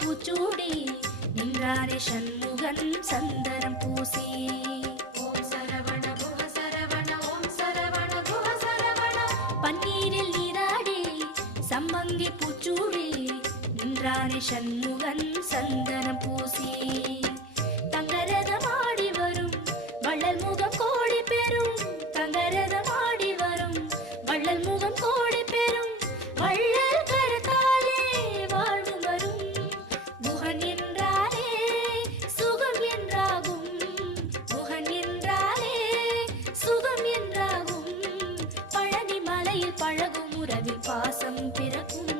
பூச்சூடி நின்றானே சண்முகன் சந்தனம் பூசி. ஓம் சரவண குஹ சரவண ஓம் சரவண குஹ சரவண. பன்னீரில் நீராடி சம்மங்கி பூச்சூடி நின்றானே சண்முகன் சந்தனம் பூசி. தங்கரதமாடி வரும் வள்ளல் முகம் கோடி பெறும். தங்கரதமாடி வரும் வள்ளல் முகம் கோடி பெறும். வள்ளல் கரத்தாலே வாழ்வு வரும். குஹன் என்றாலே சுகம் என்றாகும். குஹன் என்றாலே சுகம் என்றாகும். பழனி மலையில் பழகும் உறவில் பாசம் பிறக்கும்.